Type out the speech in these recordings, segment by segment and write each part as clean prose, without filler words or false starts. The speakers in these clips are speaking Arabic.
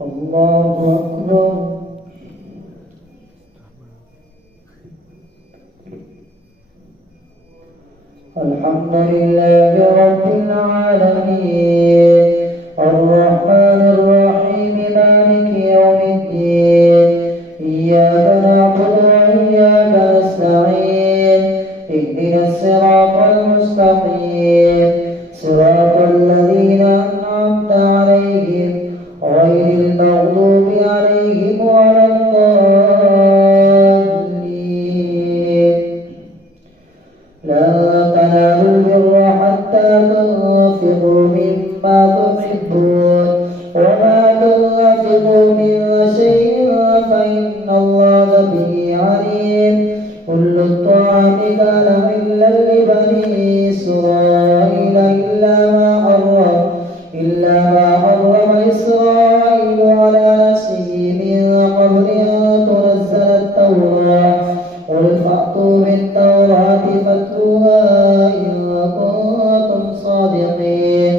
الله أكبر. الحمد لله رب العالمين الرحمن الرحيم مالك يوم الدين إياك نعبد وإياك نستعين اهدنا الصراط المستقيم صراط الذين أنعمت عليهم غير المغضوب عليهم ولا الضالين. لن تنالوا البر حتى تنفقوا مما تحبون وما تنفقوا من شيء فإن الله به عليم. كل الطعام كان حلا لبني إسرائيل إلا ما حرم إسرائيل على نفسه من قبل أن تنزل التوراة. قل فأتوا بالتوراة فاتلوها إن كنتم صادقين.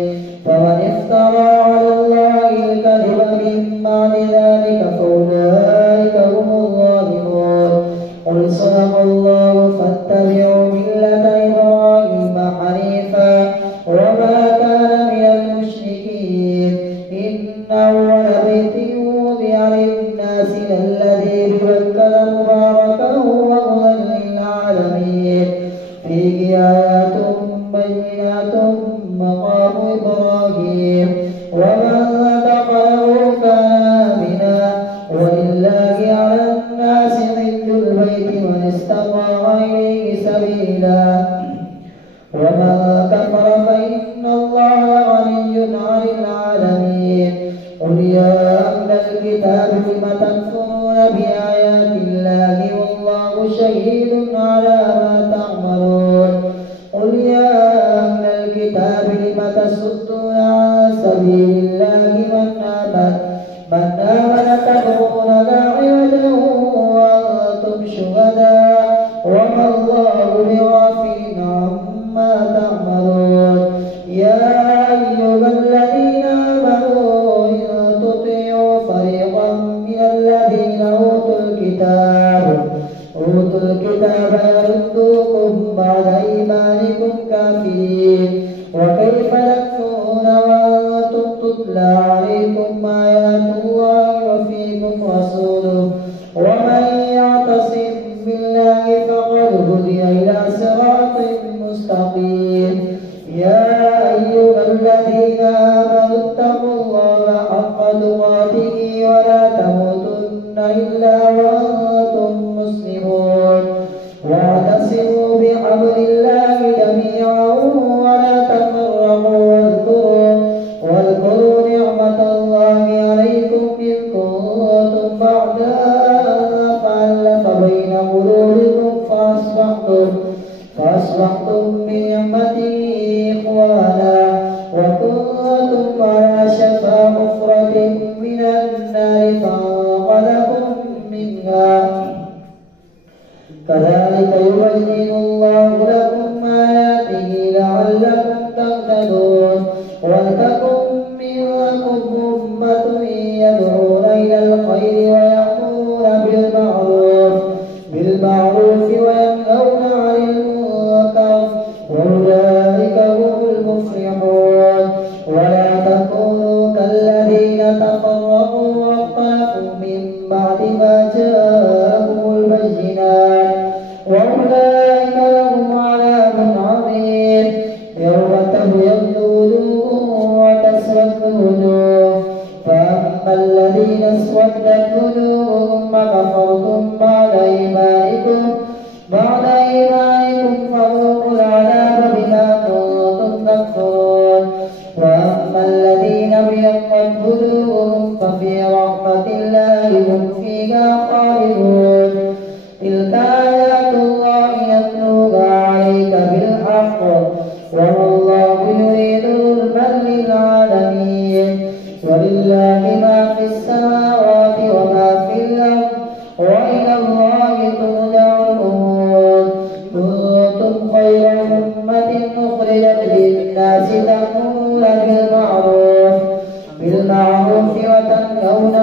فمن افترى على الله الكذب من بعد ذلك فأولئك هم الظالمون. قل صدق الله فاتبعوا ملة إبراهيم حنيفا وما كان من المشركين. إن أول بيت وضع للناس الذي ببكة مباركا وهدى للعالمين فيه آيات بينات مقام إبراهيم ومن دخله كان آمنا ولله على الناس حج البيت من استطاع إليه سبيلا ومن كفر فإن الله غني عن العالمين. قل يا أهل الكتاب لم تكفرون بآيات الله والله شهيد على ما تعملون. قل يا أهل الكتاب لم تصدون عن سبيل الله من آمن تبغونها عوجا وأنتم شهداء وما الله بغافل عما تعملون. يا أيها الذين آمنوا إن تطيعوا فريقا من الذين أوتوا الكتاب يردوكم بعد إيمانكم كافرين. وكيف تكفرون وأنتم تتلى عليكم آيات الله وفيكم رسوله ومن يعتصم بالله فقد هدي إلى صراط مستقيم. يا أيها الذين آمنوا اتقوا الله حق تقاته ولا تموتن إلا وأنتم مسلمون. واعتصموا بحبل الله جميعا ولا تفرقوا واذكروا نعمة الله عليكم إذ كنتم أعداء فألف بين قلوبكم فأصبحتم بنعمته إخوانا وكنتم على شفا حفرة من النار فأنقذكم منها. كذلك يبين الله لكم آياته لعلكم تهتدون. ولتكن منكم أمة يدعون إلى الخير ويأمرون بالمعروف وينهون عن المنكر وأولئك هم المفلحون. ولا تكونوا كالذين تفرقوا واختلفوا من بعد ما جاءهم البينات وأولئك لهم عذاب عظيم. يوم تبيض وجوه وتسود وجوه فأما الذين اسودت وجوههم فكفرتم بعد إيمانكم فذوقوا العذاب بما كنتم تكفرون. وأما الذين ابيضت وجوههم ففي رحمة الله هم فيها خالدون. تلك آيات الله يتلوها عليك بالحق وما الله يريد ظلما للعالمين. ولله ما في السماوات وما في الأرض وإلى الله ترجع الأمور. كنتم خير أمة أخرجت للناس تأمرون بالمعروف وتنهون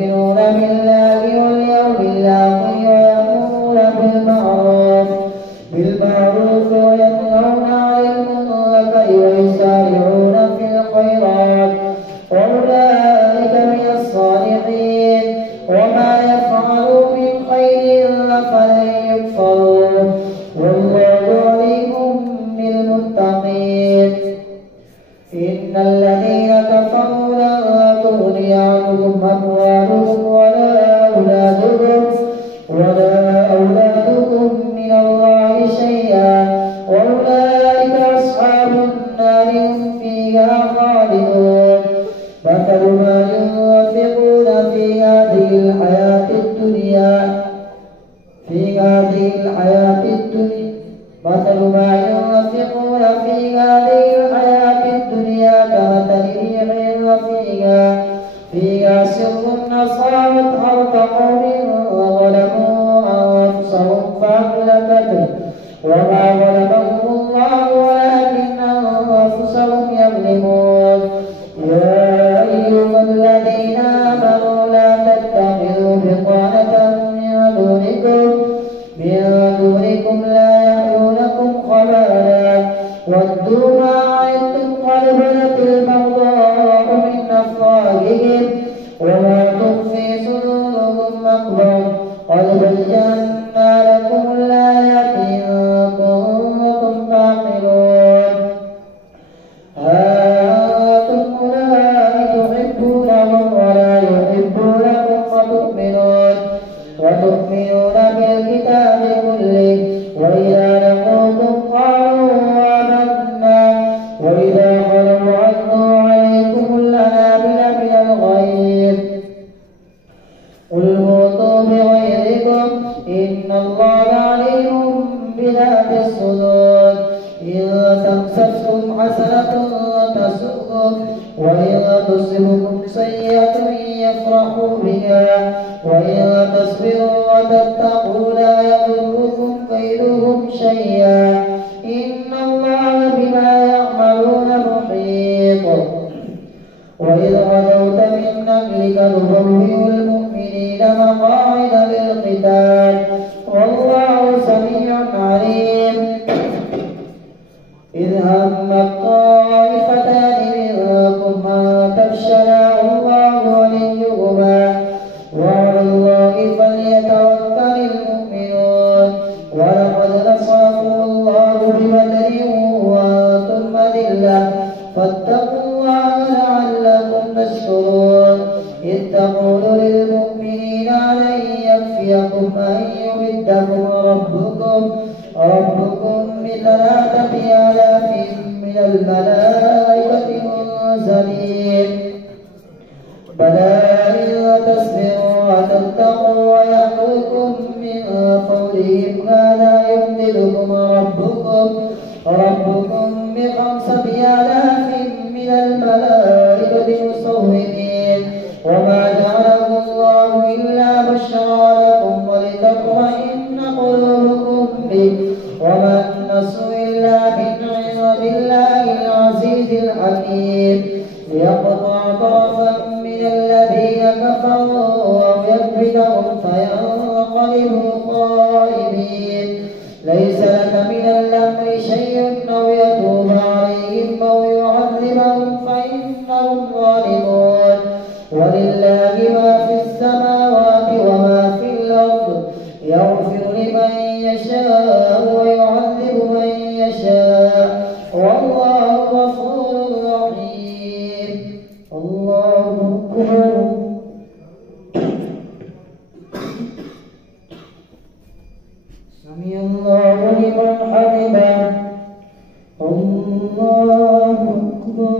ويؤمنون بالله واليوم الآخر ويأمرون بالمعروف وينهون عن المنكر ويسارعون في الخيرات وأولئك من الصالحين وما يفعلوا من خير فلن يكفروا والله عليم بالمتقين. إن الذين كفروا لن تغني عنهم أموالهم ولا أولادهم من الله شيئا وأولئك أصحاب النار هم فيها خالدون. مثل ما ينفقون في هذه الحياة الدنيا مثل ما ينفقون في هذه الحياة الدنيا كمثل ريح فيها سر أصابت حرث قوم ظلموا أنفسهم فأهلكته وما ظلمهم الله ولكن أنفسهم يظلمون. يا أيها الذين آمنوا لا تتخذوا بطانة من دونكم لا يألونكم خبالا ودوا ما عنتم قد بدت البغضاء من أفواههم وما تخفي صدورهم أكبر قد بينا لكم الآيات إن كنتم تعقلون. ها أنتم أولئك تحبونهم ولا يحبونكم وتؤمنون بالكتاب كله وإذا لقوكم قالوا آمنا وإذا خلوا عضوا عليكم الأنامل من الغيظ قل موتوا بغيظكم إن الله عليم بذات الصدور. إن تمسسكم حسنة تسؤهم وإن تصبكم سيئة يفرحوا بها وإن تصبروا وتتقوا لا يضركم كيدهم شيئا إن الله بما يعملون محيط. وإذ غدوت من أهلك تبوئ المؤمنين مقاعد للقتال والله سميع عليم. إذ هم الطائفتان منكم أن تفشلا والله وليهما وعلى الله فليتوكل المؤمنون. ولقد نصركم الله ببدر وأنتم أذلة فاتقوا الله لعلكم تشكرون. إذ تقول للمؤمنين لن يكفيكم أن يمدكم ربكم بثلاثة آلاف من الملائكة منزلين بلى إن تصبروا وتتقوا ويأتوكم من فورهم هذا يمددكم ربكم ب5 آلاف من الملائكة مسومين وما جعله الله إلا بشرى لكم ولتطمئن قلوبكم به وما النصر إلا من عند الله العزيز الحكيم. ليقطع طرفا من الذين كفروا أو يكبتهم فينقلبوا خائبين. ليس لك من الأمر شيء أو يتوب عليهم أو يعذبهم فإنهم ظالمون. ولله ما في السماوات وما في الأرض يغفر لمن يشاء ويعذب من يشاء والله غفور رحيم. الله أكبر. سمع الله لمن حمده. الله أكبر.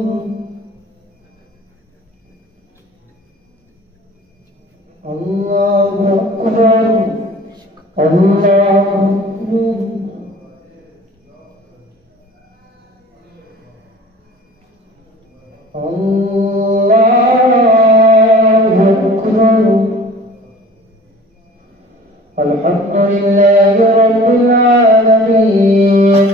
الله أكبر. الله أكبر. الله أكبر. الحمد لله رب العالمين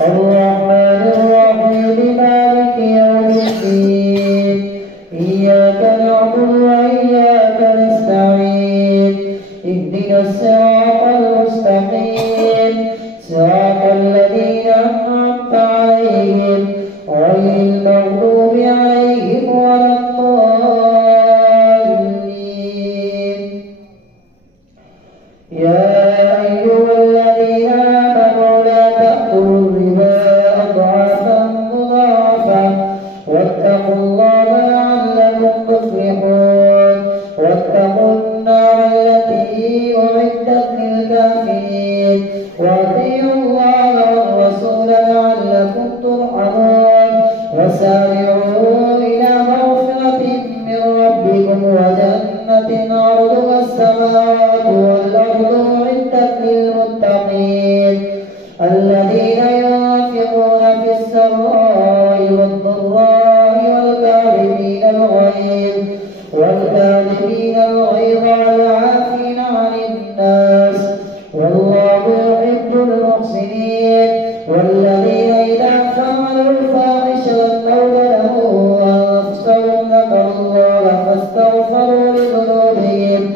الرحمن الرحيم مالك يوم الدين إياك نعبد وإياك نستعين عرضها السماوات والأرض أعدت للمتقين الذين ينفقون في السراء والضراء والكاظمين الغيظ والعافين عن الناس والله يحب المحسنين والذين إذا فعلوا فاحشة أو ظلموا أنفسهم ذكروا الله فاستغفروا لذنوبهم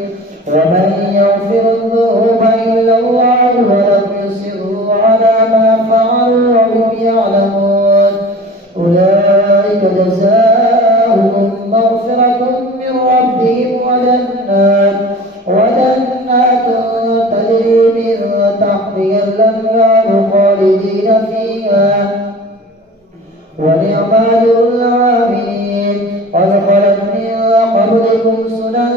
ومن يغفر الذنوب إلا الله ولم يصروا على ما فعلوا وهم يعلمون أولئك جزاؤهم مغفرة من ربهم وجنات تجري من تحتها الأنهار خالدين فيها ونعم أجر العاملين قد خلت من قبلكم سنن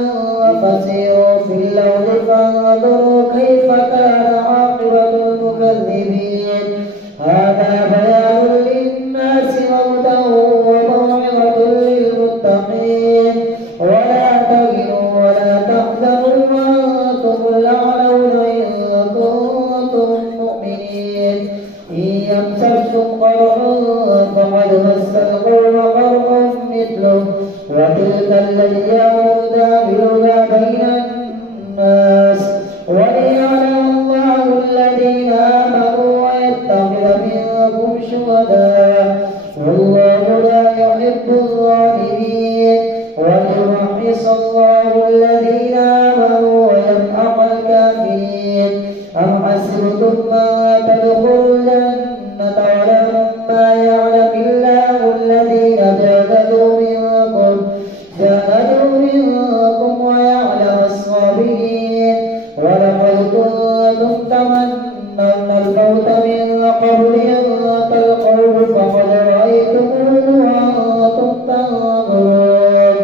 فسيروا في الأرض فانظروا كيف كان عاقبة المكذبين هذا بيان للناس وهدى وموعظة للمتقين ولا تهنوا ولا تحزنوا وأنتم الأعلون إن كنتم مؤمنين إن يمسسكم قرح فقد مس القوم قرح مثله وتلك الأيام نداولها بين الناس وليعلم الله الذين آمنوا ويتخذ منكم شهداء والله لا يحب الظالمين وليمحص الله الذين آمنوا ويمحق الكافرين أم حسبتم أن تدخلوا الجنة ولما يعلم الله الذين جاهدوا منكم ويعلم الصابرين ولقد كنتم تمنون الموت من قبل أن تلقوه فقد رأيتموه وأنتم تنظرون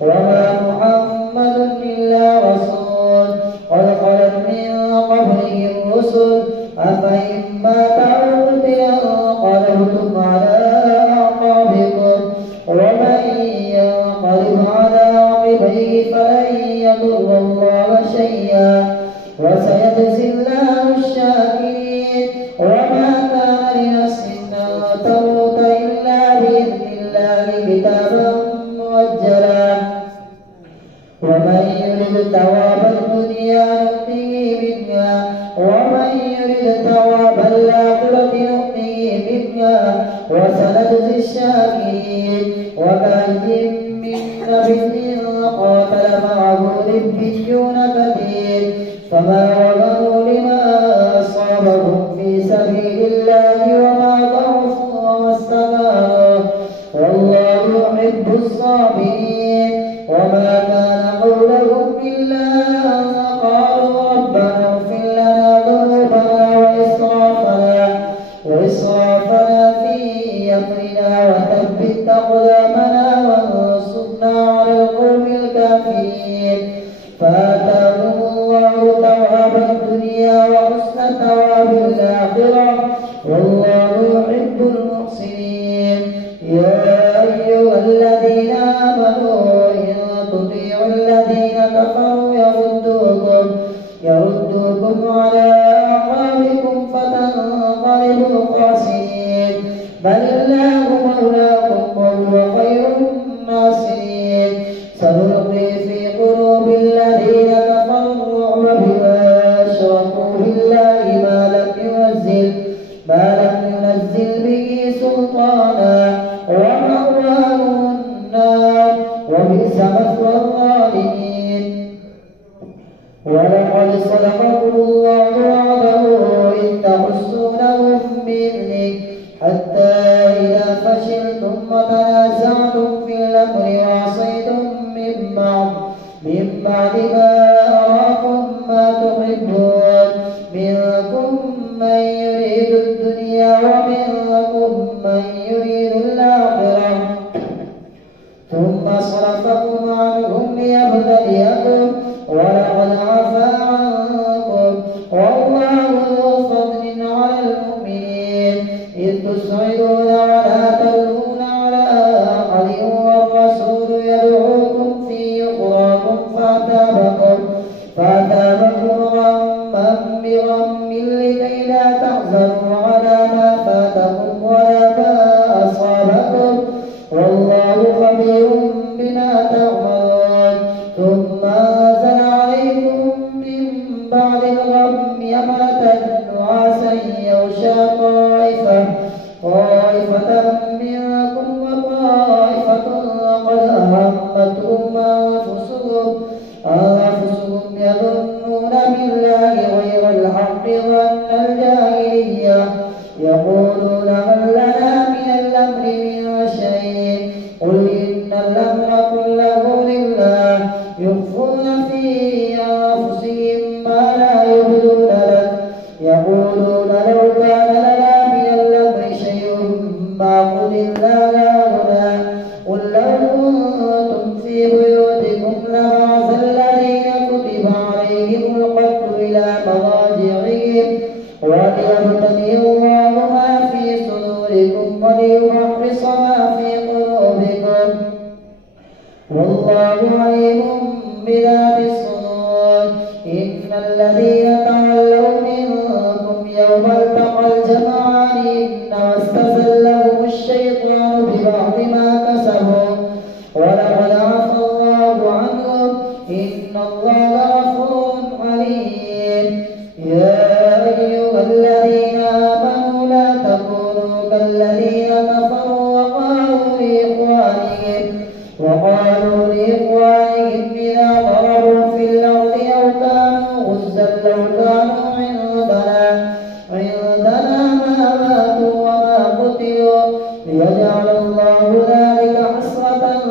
وما محمد إلا رسول قد خلت من قبله الرسل أفإن مات أو قتل انقلبتم على أعقابكم ومن ينقلب على عقبيه فلن يضر الله شيئا وسيجزي الله الشاكرين وما كان لنفس أن تموت إلا بإذن الله كتابا مؤجلا ومن يرد ثواب الدنيا نؤتيه منها ومن يرد ثواب الآخرة نؤتيه منها وسنجزي الشاكرين وكأي من نبي قاتل معه ربيون كثير فما وهنوا لما أصابهم في سبيل الله وما ضعفوا وما استكانوا والله يحب الصابرين وما كان قولهم إلا أن قالوا ربنا اغفر لنا ذنوبنا وإسرافنا في أمرنا وثبت أقدامنا وانصرنا على القوم الكافرين فآتاهم الله ثواب الدنيا وحسن ثواب الآخرة والله يحب المحسنين يا أيها الذين آمنوا إن تطيعوا الذين كفروا يردوكم على أعقابكم فتنقلبوا خاسرين بل الله مولاكم وهو خير الناصرين سنلقي في قلوب الذين كفروا الرعب بما أشركوا بالله ما لم ينزل به سلطانا ومأواهم النار وبئس مثوى الظالمين ولقد صدقكم الله وعده إذ تحسونهم بإذنه حتى إذا فشلتم وتنازعتم في الأمر وعصيتم من بعد ما أراكم ما تحبون منكم من يريد الدنيا ومنكم من يريد الآخرة ثم صرفكم عنهم ليبتليكم ولقد عفا عنكم والله ذو فضل على المؤمنين إذ تسعدون ولا تلوون على أحد والرسول يدعوكم في أخراكم فأتابكم ذات الصدور إن الذين تولوا منكم يوم التقى الجمعان إنما استزلهم الشيطان ببعض ما كسبوا ولقد عفا الله عنهم إن الله غفور حليم. يا أيها الذين آمنوا لا تكونوا كالذين كفروا وقالوا لإخوانهم إذا ضربوا في الأرض أو كانوا غزا لو كانوا عندنا ما ماتوا وما قتلوا ليجعل الله ذلك حسرة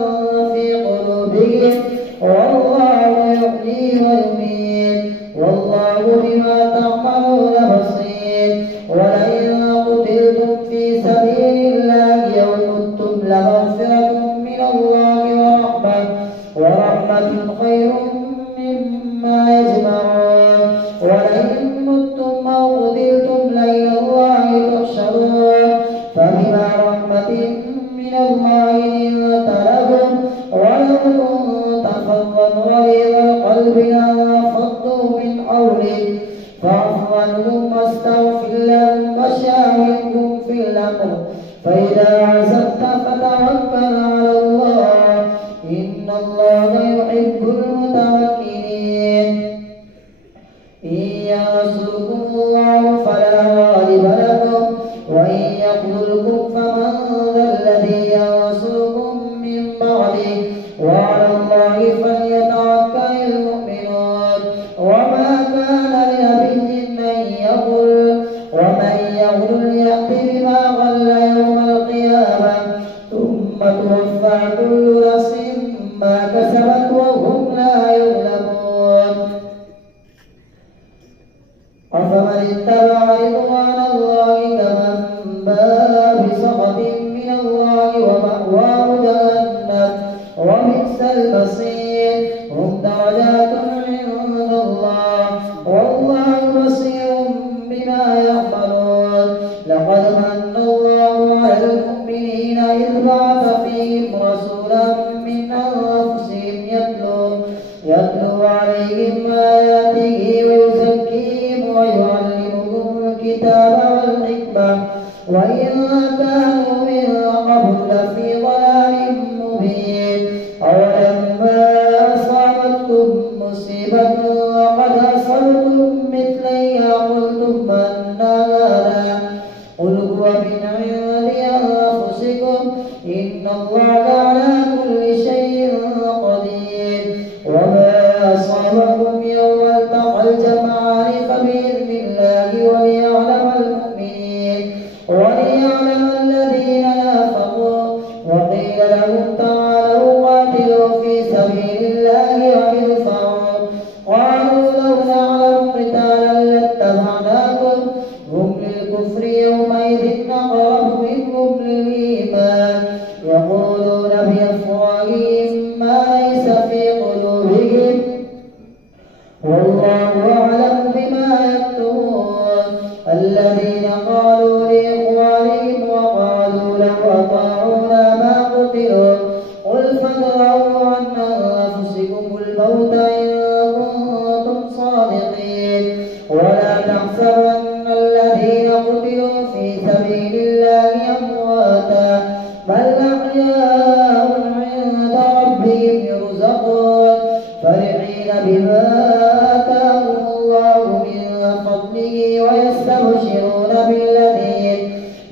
في قلوبهم والله يحيي ويميت والله بما تعملون بصير. ولئن قتلتم في سبيل الله أو متم لمغفرة من الله ورحمة خير مما يجمعون. ولئن متم أو قتلتم لإلى الله تحشرون. فبما رحمة من الله لنت لهم ولو كنت فظا غليظ القلب لانفضوا من حولك فاعف عنهم واستغفر لهم وشاورهم في الأمر فإذا عزمت فتوكل على الله إن الله يحب المتوكلين. إن ينصركم الله فلا غالب لكم وإن يخذلكم فمن ذا الذي ينصركم من بعده وعلى الله فليتوكل المؤمنون. وما كان لنبي أن يغل ومن يغل يأت بما غل يوم القيامة ثم توفى كل نفس ما كسبت وهم لا يظلمون. أفمن اتبع رضوان الله كمن باء بسخط من الله ومأواه جهنم وبئس المصير. هم درجات عند الله والله بصير بما يعملون. لقد من الله على المؤمنين إذ بعث فيهم رسولا من أنفسهم يتلو عليهم آياته ويزكيهم ويعلمهم الكتاب والحكمة وإن كانوا من قبل لفي ضلال مبين. أولما أصابتكم مصيبة وقد أصبتم مثليها قلتم أنى هذا قل هو من عند أنفسكم إن الله على كل شيء قدير. وما أصابكم يوم التقى الجمعان فبإذن الله وليعلم المؤمنين وليعلم الذين نافقوا. وقيل لهم تعالوا قاتلوا في سبيل الله وادفعوا قالوا لو نعلم قتالا لاتبعناكم هم للكفر يومئذ أقرب منهم للإيمان يقولون بأفواههم ما ليس في قلوبهم والله أعلم بما يكتمون. الذين قالوا لإخوانهم وقالوا لو أطاعونا ما قتلوا قل فادرءوا عن أنفسكم الموت إن كنتم صادقين. ولا تحسبن الذين قتلوا في سبيل الله أمواتا بل أحياء عند ربهم يرزقون فرحين بما آتاهم الله من فضله ويستبشرون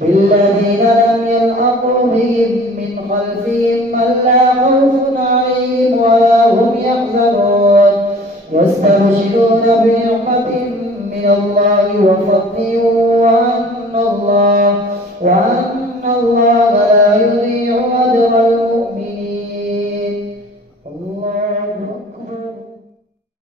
بالذين لم يلحقوا بهم من خلفهم ألا خوف عليهم ولا هم يحزنون يستبشرون بنعمة من الله وفضل وأن